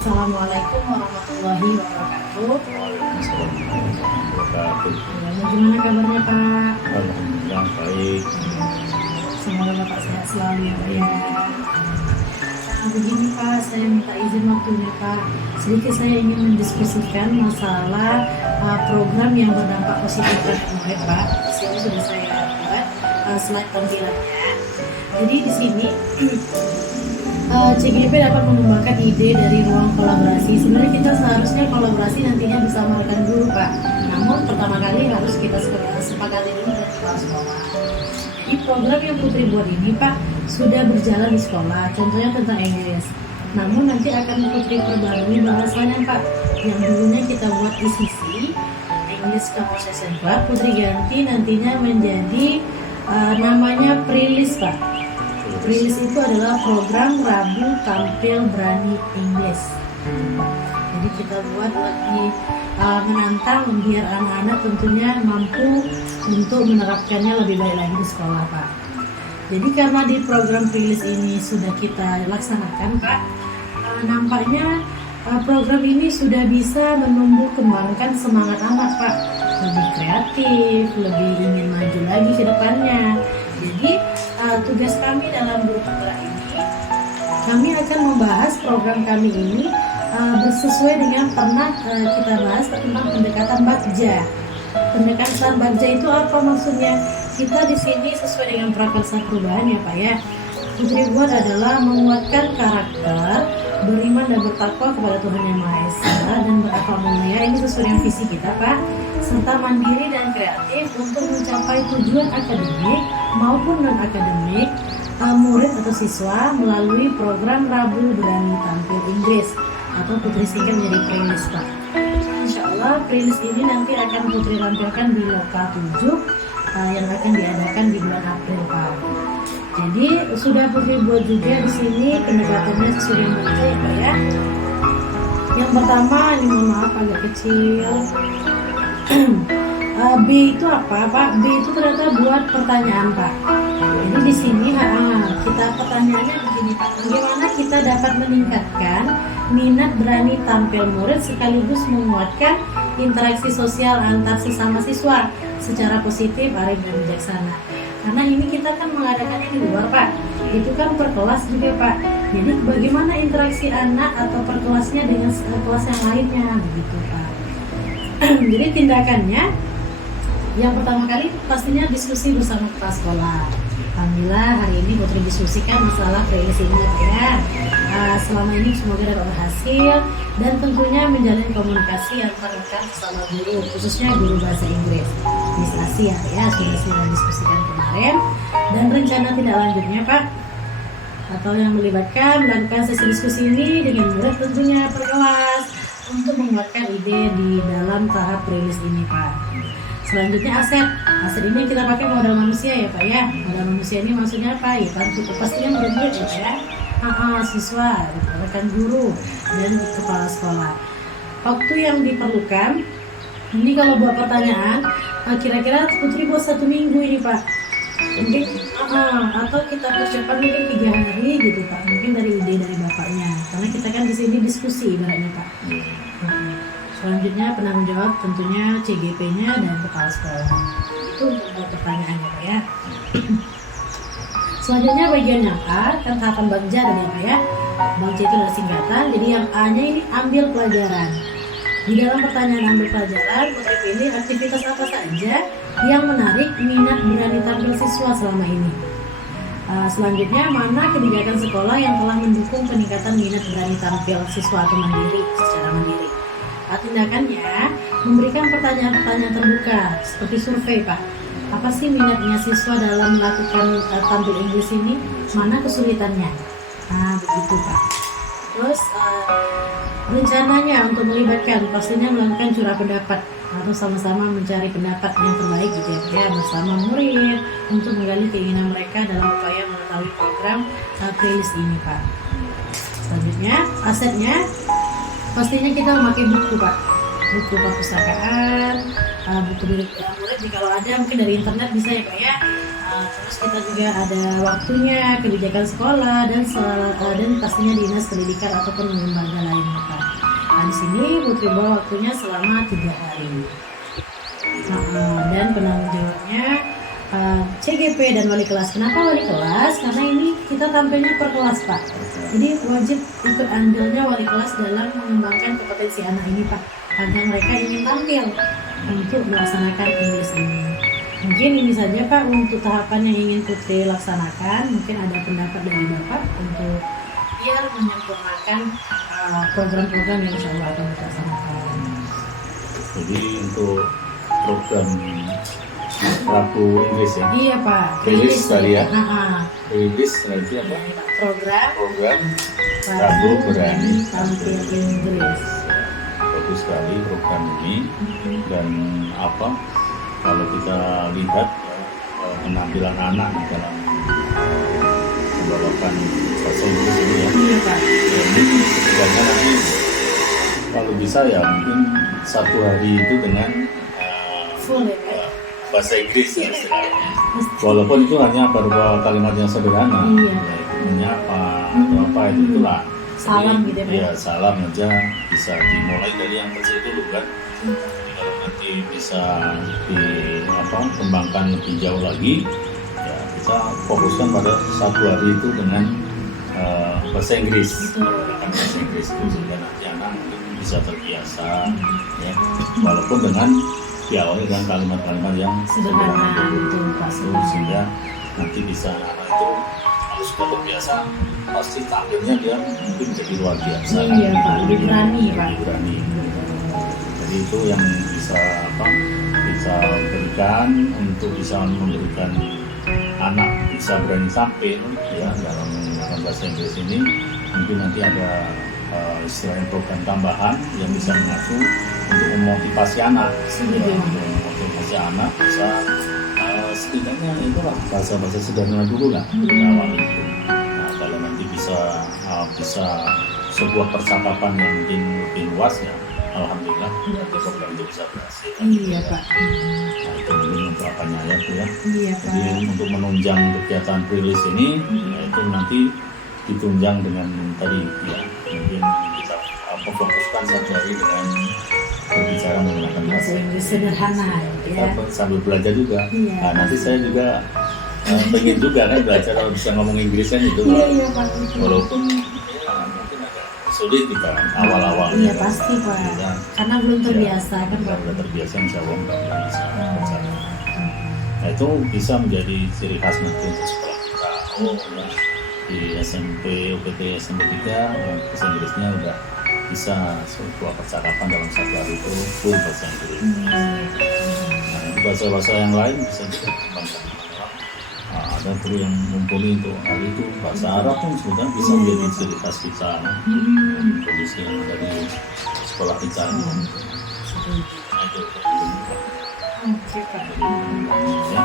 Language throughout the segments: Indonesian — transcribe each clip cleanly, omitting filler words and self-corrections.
Assalamualaikum warahmatullahi wabarakatuh. Waalaikumsalam warahmatullahi wabarakatuh. Gimana kabarnya Pak? Alhamdulillah baik. Semoga Bapak sehat selalu ya Pak ya. Begini Pak, saya minta izin waktunya Pak. Sedikit saya ingin mendiskusikan masalah program yang berdampak positif pada murid Pak. Di sini sudah saya buat slide tampilannya. Jadi di sini CGP dapat mengembangkan ide dari ruang kolaborasi. Sebenarnya kita seharusnya kolaborasi nantinya bersama rekan guru Pak. Namun pertama kali harus kita sepakati dulu dengan kepala sekolah. Jadi program yang Putri buat ini Pak sudah berjalan di sekolah. Contohnya tentang Inggris. Namun nanti akan Putri perbarui bahasanya Pak. Yang dulunya kita buat ICC, English Conversation Club, Putri ganti nantinya menjadi namanya Prilis Pak. Prilis itu adalah program Rabu Tampil Berani Inggris. Jadi kita buat lagi menantang biar anak-anak tentunya mampu untuk menerapkannya lebih baik lagi di sekolah Pak. Jadi karena di program Prilis ini sudah kita laksanakan Pak, nampaknya program ini sudah bisa menumbuh kembangkan semangat anak Pak, lebih kreatif, lebih ingin maju lagi ke depannya. Jadi tugas kami dalam Guru Putra ini, kami akan membahas program kami ini sesuai dengan pernah kita bahas tentang pendekatan Bagja. Pendekatan Bagja itu apa maksudnya? Kita di sini sesuai dengan prakarsa perubahan ya Pak ya. Putri buat adalah menguatkan karakter, beriman dan bertakwa kepada Tuhan Yang Maha Esa dan berakhlak mulia. Ini sesuai dengan visi kita Pak, serta mandiri dan kreatif untuk mencapai tujuan akademik maupun non akademik murid atau siswa melalui program Rabu Berani Tampil Inggris atau Putri singkat menjadi Prilis Pak. Insya Allah Prilis ini nanti akan Putri tampilkan di Loka 7 yang akan diadakan di bulan April Pak. Jadi sudah Putri buat juga di sini pendekatannya sesuai dengan Bagja ya Pak ya. Yang pertama ini mohon maaf agak kecil. B itu apa Pak? B itu ternyata buat pertanyaan Pak. Jadi di sini kita pertanyaannya begini Pak. Bagaimana kita dapat meningkatkan minat berani tampil murid sekaligus menguatkan interaksi sosial antar sesama siswa secara positif, arif dan bijaksana. Karena ini kita kan mengadakannya di luar Pak. Itu kan per kelas juga Pak. Jadi bagaimana interaksi anak atau per kelasnya dengan kelas yang lainnya begitu Pak. Jadi tindakannya yang pertama kali pastinya diskusi bersama kepala sekolah. Alhamdulillah hari ini Putri diskusikan masalah Prilis ini ya. Selama ini semoga dapat berhasil dan tentunya menjalin komunikasi antar rekan sesama guru, khususnya guru bahasa Inggris Miss Asia ya, sudah diskusikan kemarin. Dan rencana tindak lanjutnya Pak, atau yang melakukan sesi diskusi ini dengan murid tentunya per kelas untuk menguatkan ide di dalam tahap Prilis ini Pak. Selanjutnya aset ini kita pakai modal manusia ya Pak ya. Modal manusia ini maksudnya apa ya kan, cukup pastinya murid-murid ya Pak ya, siswa, rekan guru dan kepala sekolah. Waktu yang diperlukan ini kalau buat pertanyaan kira-kira Putri buat 1 minggu ini Pak. Mungkin atau kita percepat mungkin 3 hari gitu Pak, mungkin dari ide dari bapaknya, karena kita kan di sini diskusi ibaratnya Pak. Selanjutnya penanggung jawab tentunya CGP-nya dan kepala sekolah. Itu untuk pertanyaannya Pak ya. Selanjutnya bagian yang A kan tahapan Bagja tadi Pak ya. Bagja itu adalah singkatan, jadi yang A-nya ini ambil pelajaran. Di dalam pertanyaan ambil pelajaran, Putri pilih aktivitas apa saja yang menarik minat berani tampil siswa selama ini. Selanjutnya mana kebijakan sekolah yang telah mendukung peningkatan minat berani tampil siswa atau secara mandiri. Tindakannya memberikan pertanyaan-pertanyaan terbuka seperti survei Pak. Apa sih minatnya siswa dalam melakukan tampil Inggris ini? Mana kesulitannya? Begitu Pak. Terus rencananya untuk melibatkan pastinya melakukan curah pendapat atau sama-sama mencari pendapat yang terbaik gitu ya bersama murid untuk menggali keinginan mereka dalam upaya mengetahui program Prilis ini Pak. Selanjutnya asetnya pastinya kita memakai buku Pak, buku perpustakaan, buku milik murid jika ada mungkin dari internet bisa ya Pak ya. Terus kita juga ada waktunya, kebijakan sekolah dan pastinya dinas pendidikan ataupun lembaga lainnya Pak. di sini Putri Bawa waktunya selama 3 hari. Dan penanggung jawabnya CGP dan wali kelas. Kenapa wali kelas? Karena ini kita tampilnya per kelas, Pak. Jadi wajib ikut andilnya wali kelas dalam mengembangkan kompetensi anak ini, Pak, agar mereka ingin tampil untuk melaksanakan English ini. Mungkin ini saja, Pak, untuk tahapan yang ingin Putri laksanakan. Mungkin ada pendapat dari Bapak untuk biar menyempurnakan program-program yang insya Allah akan kita laksanakan. Jadi untuk program Rabu Inggris ya. Iya, Pak. Rilis tadi ya. Nah, Rilis nanti apa? program Rabu berani tampil Inggris. Bagus sekali program ini. Dan apa? Kalau kita lihat penampilan anak di dalam membawakan bahasa Inggris ini ya. Iya, Pak. Ya, ini sebenarnya nanti kalau bisa ya mungkin 1 hari itu dengan Full ya, Pak. bahasa Inggris ya istilahnya. Walaupun itu hanya beberapa kalimat yang sederhana, Iya. yaitu menyapa atau apa itulah. Salam Jadi, gitu ya, Pak. ya salam aja bisa dimulai dari yang kecil dulu kan. Jadi kalau nanti bisa kembangkan lebih jauh lagi, ya kita fokuskan pada 1 hari itu dengan bahasa Inggris, menggunakan bahasa Inggris itu sehingga nanti anak mungkin bisa terbiasa, ya, walaupun dengan diawali dengan kalimat-kalimat yang Sederhana dulu, gitu, Pak. sehingga nanti bisa anak itu kalau sudah terbiasa pasti tampilnya dia mungkin jadi luar biasa. Iya, Pak. Lebih berani, Pak. Lebih berani. Jadi itu yang bisa bisa berikan untuk bisa memberikan anak bisa berani tampil ya dalam menggunakan bahasa Inggris ini. Mungkin nanti ada istilahnya program tambahan yang bisa mengacu untuk memotivasi anak, ya, untuk memotivasi anak bisa setidaknya itulah bahasa-bahasa sederhana dulu lah di awal itu. Nah, kalau nanti bisa sebuah percakapan yang mungkin lebih luas ya, alhamdulillah program itu bisa berhasil. Iya, Pak. Nah, itu mungkin untuk apanya ya Bu ya. Iya, Pak. Jadi untuk menunjang kegiatan rilis ini, itu nanti ditunjang dengan tadi ya mungkin kita fokuskan 1 hari dengan berbicara menggunakan Bahasa Inggris sederhana kita ya. sambil belajar juga. Iya. Nah, nanti saya juga pengen juga kan belajar kalau bisa ngomong Inggris kan itu. Iya, iya, Pak. Walaupun ya, mungkin agak sulit kita kan awal-awalnya. Iya, pasti, Pak. Ya, Karena belum terbiasa kan, kita Pak. udah terbiasa insya Allah nggak bisa berbicara. Nah, itu bisa menjadi ciri khas nanti untuk sekolah kita. Oh, ya, di SMP, UPT, SMP 3 bahasa Inggrisnya udah bisa sebuah percakapan dalam 1 hari itu full bahasa Inggris. Nah, itu bahasa-bahasa yang lain bisa juga dikembangkan. Ada guru yang mumpuni untuk hal itu. Bahasa Arab pun sudah bisa menjadi ciri khas kita, kondisi yang ada di sekolah kita. Nah, itu Oke, Pak. ya.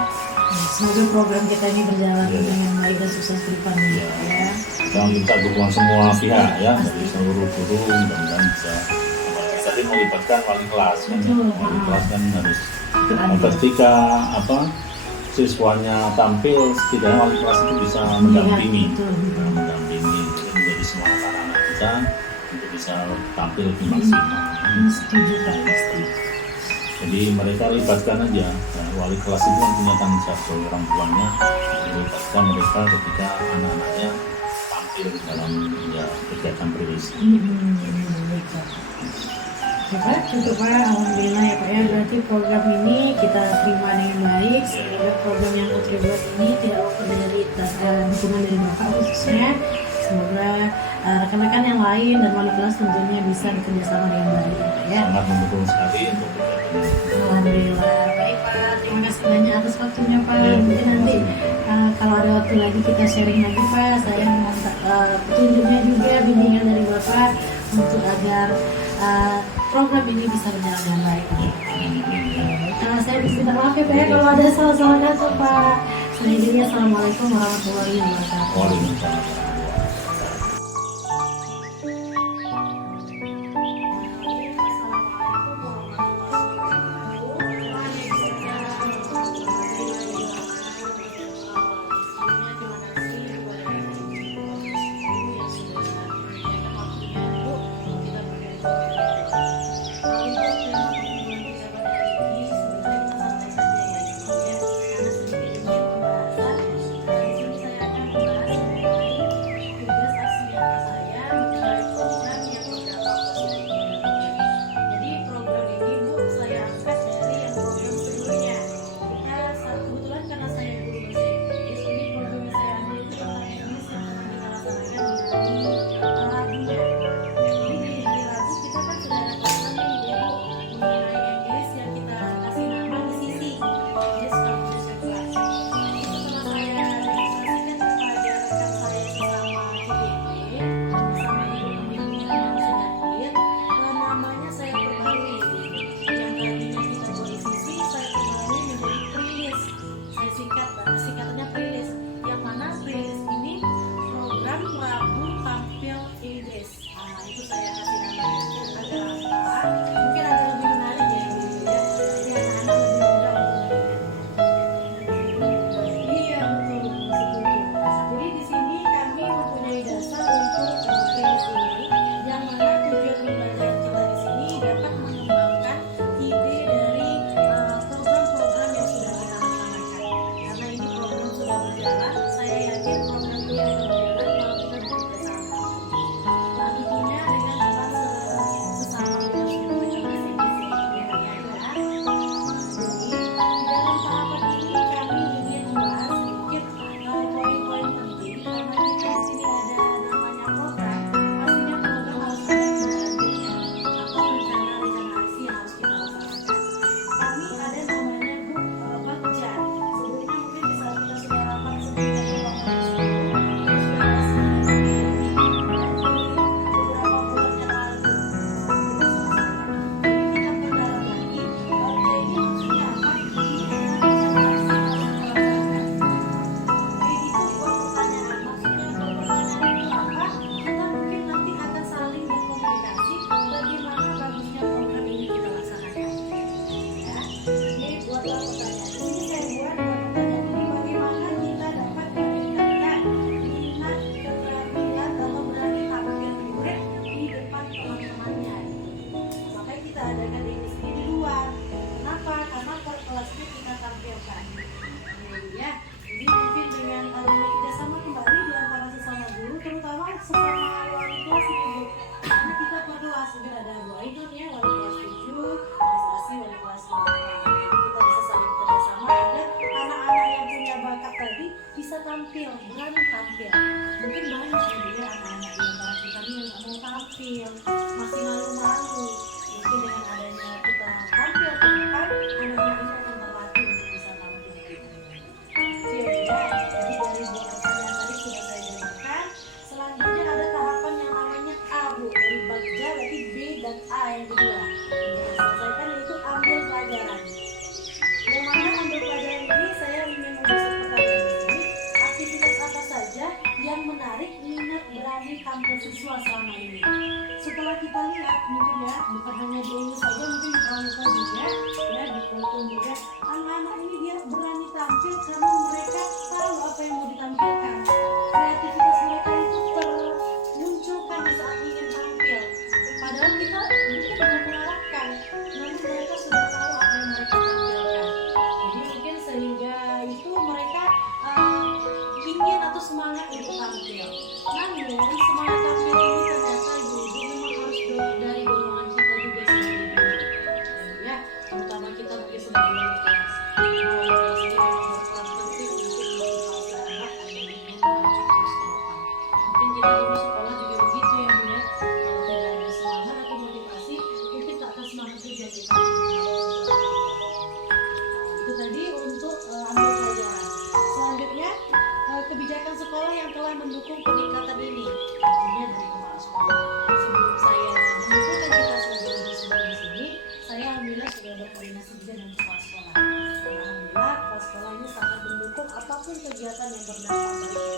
Semoga program kita ini berjalan Iya. dengan baik dan sukses ke depannya Iya. ya. Kita minta dukungan semua pihak ya, dari seluruh guru, mudah-mudahan bisa. Tadi melibatkan wali kelas kan, ya. Betul. Wali kelas kan harus Ikut andil. ketika siswanya tampil, setidaknya wali kelas itu bisa mendampingi, Betul. mendampingi untuk menjadi semangat anak-anak kita untuk bisa tampil lebih maksimal. Setuju, Pak. Pasti. Jadi mereka libatkan aja. Nah, wali kelas itu yang punya tanggung jawab sebagai orang tuanya, libatkan mereka ketika anak-anaknya tampil dalam ya, kegiatan prilis. Baik, Pak. Ya, Pak, cukup, Pak. Alhamdulillah ya, Pak ya. Berarti program ini kita terima dengan baik. Semoga program yang Putri buat ini tidak lepas dari dukungan dari Bapak khususnya. Semoga rekan-rekan yang lain dan wali kelas tentunya bisa bekerja sama dengan baik ya. Sangat mendukung sekali untuk kegiatan ini. Alhamdulillah. Baik, Pak. Terima kasih banyak atas waktunya, Pak. Ya, Mungkin nanti kalau ada waktu lagi kita sharing lagi, Pak. Saya meminta petunjuknya juga, bimbingan dari Bapak untuk agar program ini bisa berjalan dengan baik. Saya minta maaf ya, Pak ya, kalau ada salah-salah kata, Pak. Saya diri, assalamualaikum warahmatullahi wabarakatuh. Waalaikumsalam. Kita kelas, mungkin ada Bu Ainun ya, wali kelas 7, Miss Asi wali kelas 8. Jadi kita bisa saling kerjasama agar anak-anak yang punya bakat tadi bisa tampil, berani tampil. Mungkin banyak ya anak-anak di antara kita nih yang nggak mau tampil, masih malu-malu. Mungkin dengan adanya kita tampil ke depan, anak-anak ini akan terlatih untuk bisa tampil. Itu ya, jadi dari dua pertanyaan tadi sudah saya jelaskan. Selanjutnya ada tahapan yang namanya A, Bu, dari Bagja, berarti B dan A yang kedua. Yang selesaikan yaitu ambil pelajaran. Yang mana ambil pelajaran ini saya ingin memberikan pertanyaan di sini. Aktivitas apa saja yang menarik minat berani tampil siswa selama ini? Setelah kita lihat mungkin ya, bukan hanya di ini saja, mungkin di pramuka juga ya, di kultum juga, anak-anak ini dia berani tampil karena mereka tahu apa yang mau ditampilkan. Kreativitas mereka itu termunculkan di saat ingin tampil. Padahal kita mungkin belum mengarahkan, namun mereka sudah tahu apa yang mereka tampilkan. Jadi mungkin sehingga itu mereka ingin atau semangat untuk tampil. Namun semangat tampil ini ternyata ibu-ibu memang harus dari dorongan kita juga sebagai guru. Ya, terutama kita mungkin sebagai wali kelas. Wali kelas ini memang berperan penting untuk memotivasi anak agar dia maju terus ke depan. Mungkin kita dulu sekolah juga begitu ya Bu ya. Kalau tidak ada semangat atau motivasi, mungkin tak akan semangat juga kita. Itu tadi untuk ambil pelajaran. Selanjutnya kebijakan sekolah yang telah mendukung peningkatan ini. Tentunya dari kepala sekolah. Sebelum saya mengumpulkan kita sebagai di sini, saya alhamdulillah sudah berkoordinasi juga dengan kepala sekolah. Alhamdulillah kepala sekolah ini sangat mendukung apapun kegiatan yang berdampak baik